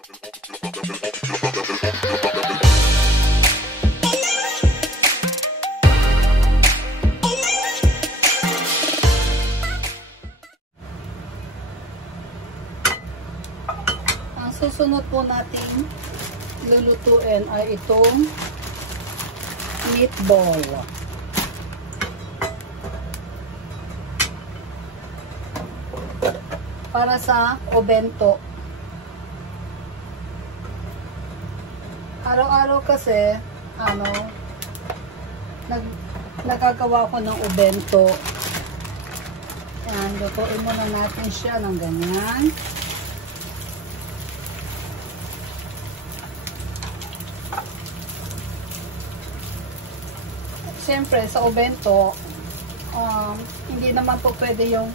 Ang susunod po natin lulutuin ay itong meatball. Para sa obento. Araw-araw kasi, nagagawa ko ng obento. Yan, lutuin muna natin siya ng ganyan. Siyempre, sa obento, hindi naman po pwede yung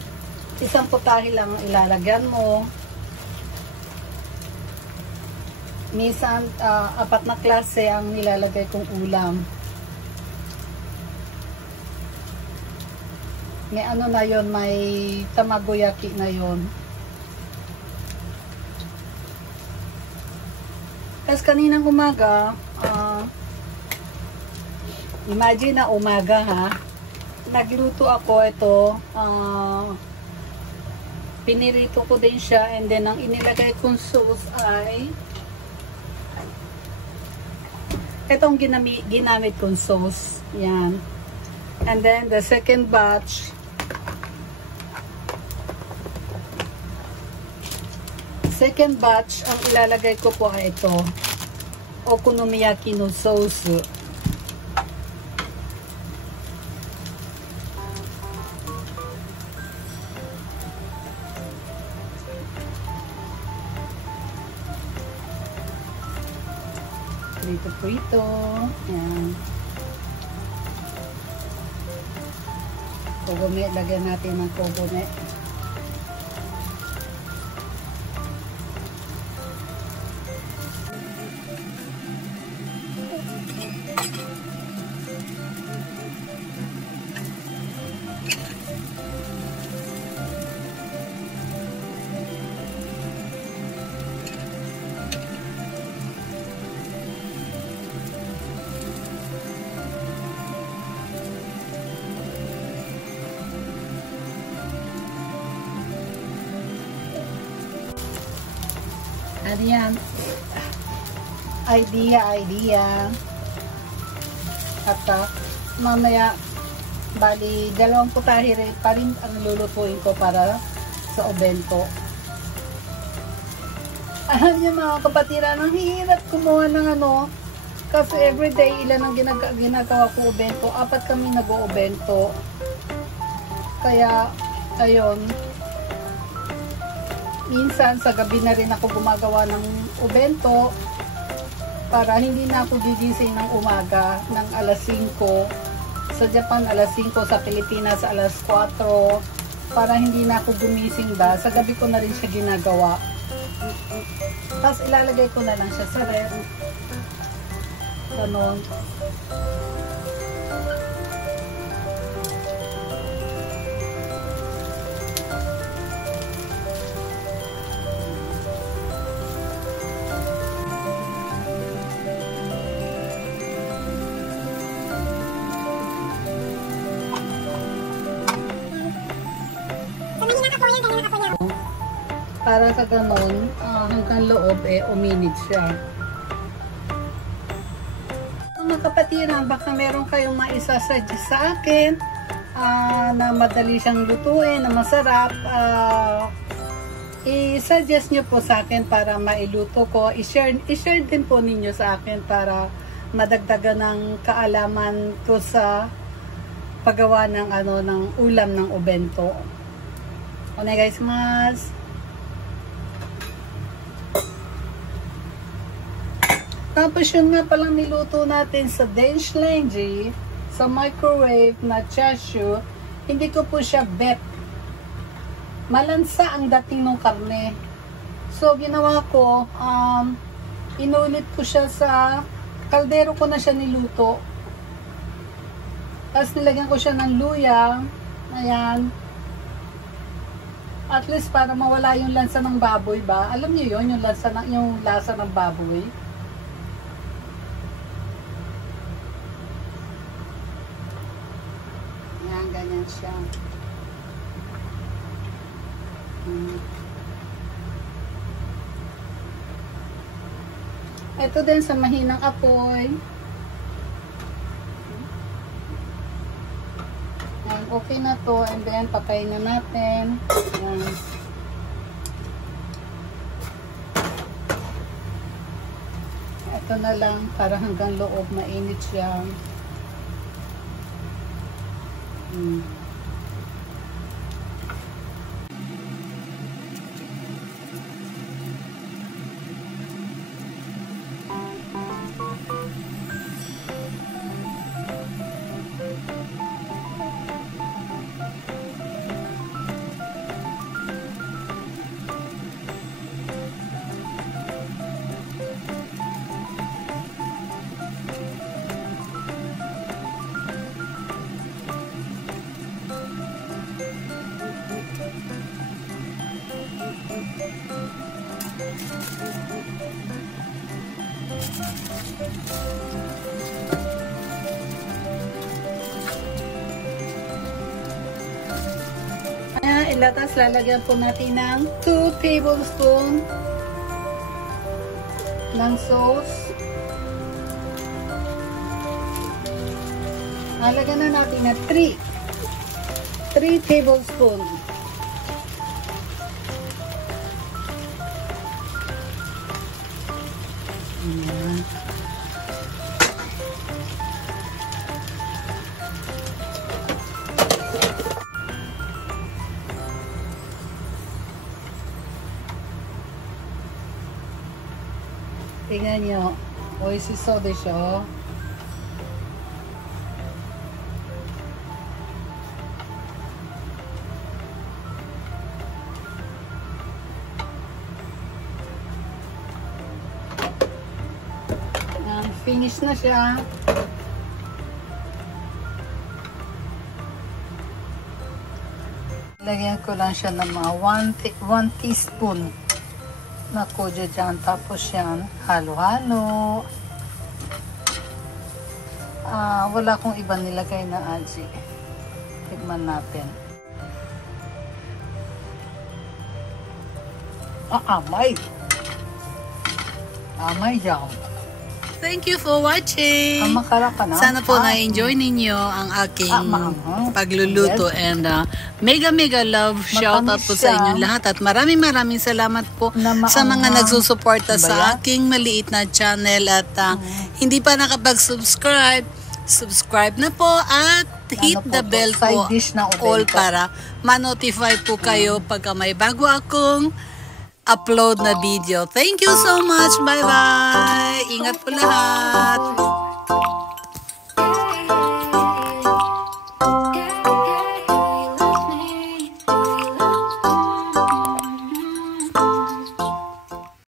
isang putahe lang ilalagyan mo. Minsan, 4 na klase ang nilalagay kong ulam. May ano na yon, may tamagoyaki na yon. Tapos kaninang umaga, imagine na umaga ha, nagluto ako ito, pinirito ko din siya, and then ang inilagay kong sauce ay itong ginamit kong sauce. Yan. And then the second batch, ang ilalagay ko po ay ito, okonomiyaki no sauce. Prito. Yan. Kogome, lagyan natin ng kogome. Ano yan? Idea. At mamaya, bali, 2 putahe rin pa rin ang lulutuin ko para sa obento. Alam niyo mga kapatiran, ang hirap kumuha ng kasi everyday ilan ang ginagawa ko obento. 4 kami nag-o-obento. Kaya, ayun. Minsan sa gabi na rin ako gumagawa ng obento para hindi na ako gigising ng umaga ng alas 5. Sa Japan alas 5, sa Pilipinas alas 4, para hindi na ako gumising ba. Sa gabi ko na rin siya ginagawa. Tapos ilalagay ko na lang siya sa ref. Ganon. Para sa ganon, hanggang loob uminit siya. Mga kapatiran, baka meron kayong maisasuggest sa akin na madali siyang lutuin, na masarap. I-suggest nyo po sa akin para mailuto ko. I-share din po ninyo sa akin para madagdagan ng kaalaman ko sa paggawa ng ng ulam ng obento. Onegaishimasu. Tapos yun nga palang niluto natin sa Denshlenji, sa microwave na chashu, hindi ko po siya bet. Malansa ang dating ng karne. So ginawa ko, inulit ko siya sa kaldero ko na siya niluto. Tapos nilagyan ko siya ng luya. Ayan. At least para mawala yung lansa ng baboy ba? Alam niyo yun, yung lasa ng baboy. Yan, ganyan siya. Ito din sa mahinang apoy. Yan, okay na to. And then, patayin na natin. Yan. Ito na lang, para hanggang loob, mainit siya. Ilatas, lalagyan po natin ng 2 tablespoon ng sauce. Lalagyan na natin na 3 tablespoon. Tingnan nyo. Oishiso desho. Finish na siya. Lagyan ko lang siya ng mga 1 teaspoon na gochujang, tapos yan, halo-halo. Wala akong iba nilagay na aji. Tignan natin. Amay. Amay yan. Thank you for watching. Sana po na-enjoy ninyo ang aking pagluluto and mega love shoutout po sa inyong lahat at maraming salamat po sa mga nagsusuporta sa aking maliit na channel at hindi pa nakapag-subscribe, subscribe na po at hit the bell po all para ma-notify po kayo pagka may bago akong upload na video. Thank you so much. Bye-bye. Ingat po lahat.